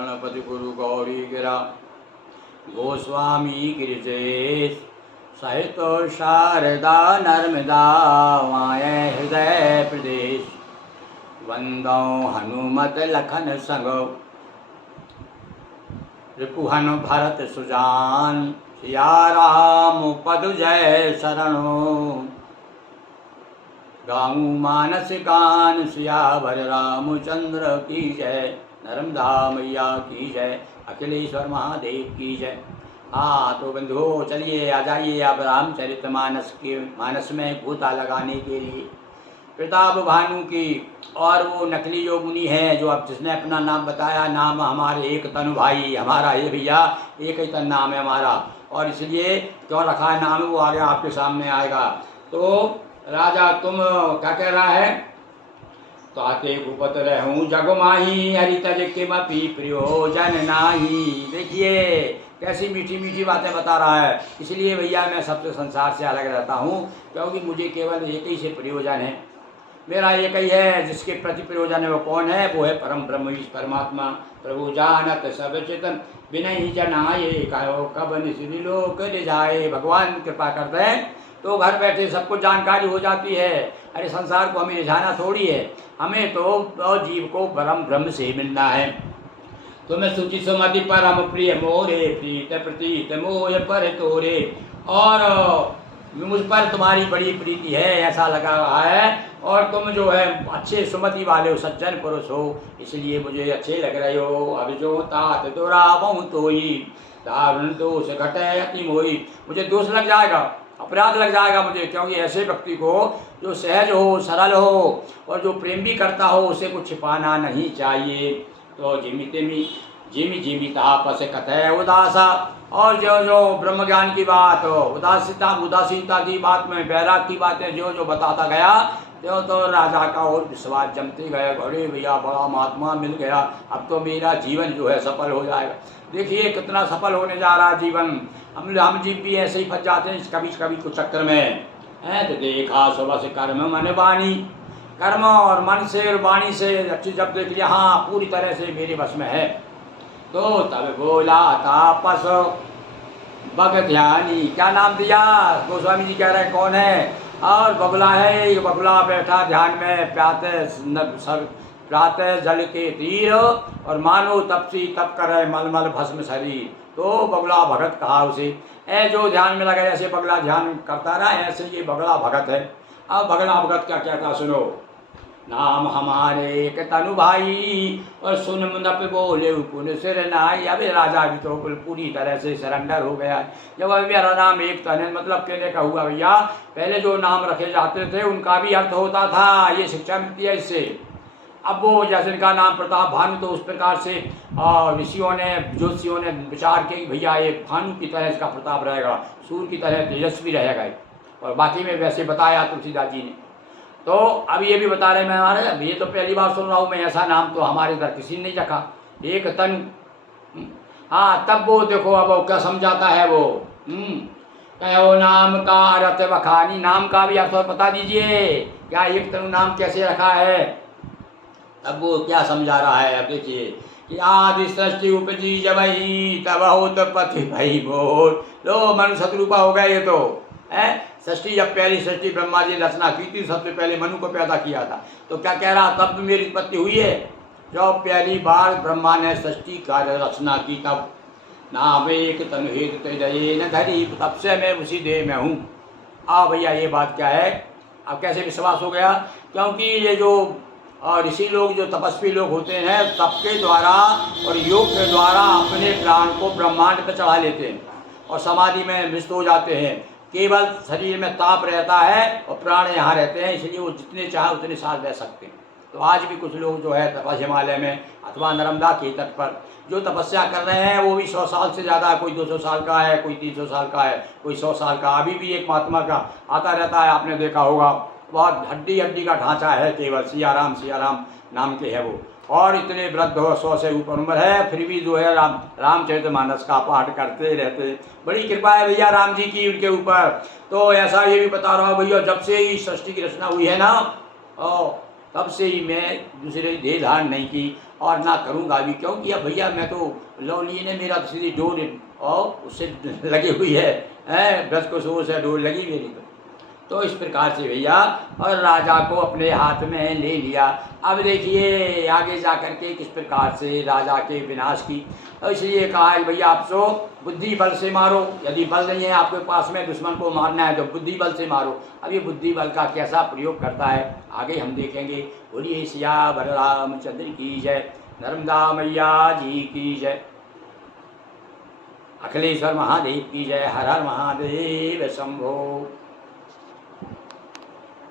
गणपति गुरु गौरी गिरा गोस्वामी गिरिजेश सहित शारदा नर्मदा वाये हृदय प्रदेश वंदौ हनुमत लखन संग रिपुहन भरत सुजान सिया राम पद जय शरणो गाऊं मानस गान सियावर रामचंद्र की जय नर्मदा मैया की जय अखिलेश्वर महादेव की जय। हाँ तो बंधुओं चलिए आ जाइए अब रामचरितमानस के मानस में गोता लगाने के लिए प्रताप भानु की। और वो नकली जो मुनि है जो अब जिसने अपना नाम बताया, नाम हमारे एक तनु भाई, हमारा ये भैया एक ही तन नाम है हमारा, और इसलिए क्यों रखा है नाम वो आगे आपके सामने आएगा। तो राजा तुम क्या कह रहा है, ताते भूपत रहूं जग माही हरि तज किमपि प्रयोजन नाही। देखिए कैसी मीठी मीठी बातें बता रहा है। इसलिए भैया मैं सबसे संसार से अलग रहता हूँ क्योंकि मुझे केवल एक ही से प्रयोजन है, मेरा एक ही है जिसके प्रति प्रयोजन है। वो कौन है? वो है परम ब्रह्म परमात्मा। प्रभु जानत सब चितन विनय जनाए कहो कब निश्री लोक जाए। भगवान कृपा करते हैं तो घर बैठे सब कुछ जानकारी हो जाती है। अरे संसार को हमें रिझाना थोड़ी है, हमें तो जीव को परम ब्रह्म से मिलना है। तो मैं सुचि सुमति परम प्रिय मोरे प्रीत प्रतीत मोह पर तोरे। और मुझ पर तुम्हारी बड़ी प्रीति है ऐसा लगा रहा है, और तुम जो है अच्छे सुमति वाले हो, सज्जन पुरुष हो, इसलिए मुझे अच्छे लग रहे हो। अब जो तात दुरावहु तोई दारुण दोष घटे अति मोई। मुझे दोष लग जाएगा, अपराध लग जाएगा मुझे, क्योंकि ऐसे व्यक्ति को जो सहज हो, सरल हो और जो प्रेम भी करता हो उसे कुछ छिपाना नहीं चाहिए। तो जिमी जिमी तापस कथय उदासा। और जो जो ब्रह्म ज्ञान की बात हो, उदासीनता की बात में, बैराग की बातें जो जो बताता गया तो राजा का और विश्वास जमते गए। अरे भैया बड़ा महात्मा मिल गया, अब तो मेरा जीवन जो है सफल हो जाएगा। देखिए कितना सफल होने जा रहा जीवन। हम जीव भी ऐसे ही फंस जाते हैं कभी कुछ चक्कर में है। तो देखा सुबह से कर्म मन वाणी, कर्म और मन से और वाणी से अच्छी जब देख लिया हाँ पूरी तरह से मेरे बस में है, तो तब बोला तापस बग ध्यानी। क्या नाम दिया? गोस्वामी जी कह रहे हैं कौन है? और बगुला है, ये बगुला बैठा ध्यान में प्रातः जल के तीर, और मानो तपसी तप करे मलमल भस्म शरीर। तो बगुला भगत कहा उसे। जो ध्यान में लगा ऐसे बगला ध्यान करता रहा, ऐसे ये बगला भगत है। अब बगला भगत क्या कहता सुनो। नाम हमारे एक तनु भाई और सुन मुनप बोले पुन सिर नाई। अबे राजा भी तो पूरी तरह से सरेंडर हो गया। जब अभी मेरा नाम एक तन है, मतलब कहने का हुआ भैया पहले जो नाम रखे जाते थे उनका भी अर्थ होता था, ये शिक्षा मिलती है इससे। अब वो जैसे इनका नाम प्रताप भानु, तो उस प्रकार से ऋषियों ने ज्योतिषियों ने विचार किया कि भैया ये भानु की तरह इसका प्रताप रहेगा, सूर्य की तरह तेजस्वी रहेगा। और बाकी में वैसे बताया तुलसीदास जी ने। तो अब ये भी बता रहे मैं हमारे, अब ये तो पहली बार सुन रहा हूँ मैं, ऐसा नाम तो हमारे इधर किसी ने नहीं रखा, एक तनु। हाँ तब वो देखो अब वो क्या समझाता है वो। कहो नाम का अर्थ बखानी, नाम का भी अर्थ बता दीजिए, क्या एक तनु नाम कैसे रखा है। अब वो क्या समझा रहा है, अब देखिए कि आदि सृष्टि उपजी जबही तब होत पति भई बोल। लो मनु शत्रुपा हो गया ये तो है। सृष्टि जब पहली सृष्टि ब्रह्मा जी ने रचना की थी, सबसे पहले मनु को पैदा किया था, तो क्या कह रहा तब तो मेरी उत्पत्ति हुई है। जब पहली बार ब्रह्मा ने सृष्टि का रचना की तब नाम एक तनु हेतु तेजये न धरी, तब से मैं उसी देह में हूँ। भैया ये बात क्या है, अब कैसे विश्वास हो गया? क्योंकि ये जो ऋषि लोग जो तपस्वी लोग होते हैं तप के द्वारा और योग के द्वारा अपने प्राण को ब्रह्मांड पर चढ़ा लेते हैं और समाधि में विष्ट हो जाते हैं। केवल शरीर में ताप रहता है और प्राण यहाँ रहते हैं, इसलिए वो जितने चाहे उतने साल रह सकते हैं। तो आज भी कुछ लोग जो है तपस हिमालय में अथवा नर्मदा के तट पर जो तपस्या कर रहे हैं वो भी 100 साल से ज़्यादा, कोई 200 साल का है, कोई 300 साल का है, कोई 100 साल का। अभी भी एक महात्मा का आता रहता है, आपने देखा होगा, बहुत हड्डी का ढांचा है, केवल सिया राम नाम के है वो, और इतने वृद्ध हो, 100 से ऊपर उम्र है, फिर भी जो है रामचरितमानस का पाठ करते रहते। बड़ी कृपा है भैया राम जी की उनके ऊपर। तो ऐसा ये भी बता रहा हूँ भैया, जब से ही सृष्टि की रचना हुई है ना, तब से ही मैं दूसरे देह धारण नहीं की और ना करूँगा भी, क्योंकि अब भैया मैं तो लवली ने मेरा सीधी डोर और उससे लगी हुई है ब्रज को शोर से डोर लगी मेरी तो इस प्रकार से भैया और राजा को अपने हाथ में ले लिया। अब देखिए आगे जा कर के किस प्रकार से राजा के विनाश की, तो इसलिए कहा है भैया आप सो बुद्धि बल से मारो, यदि बल नहीं है आपके पास में दुश्मन को मारना है तो बुद्धि बल से मारो। अब ये बुद्धि बल का कैसा प्रयोग करता है आगे हम देखेंगे। बोलिए सियावर रामचंद्र की जय, नर्मदा मैया जी की जय, अखिलेश्वर महादेव की जय, हर हर महादेव शंभो।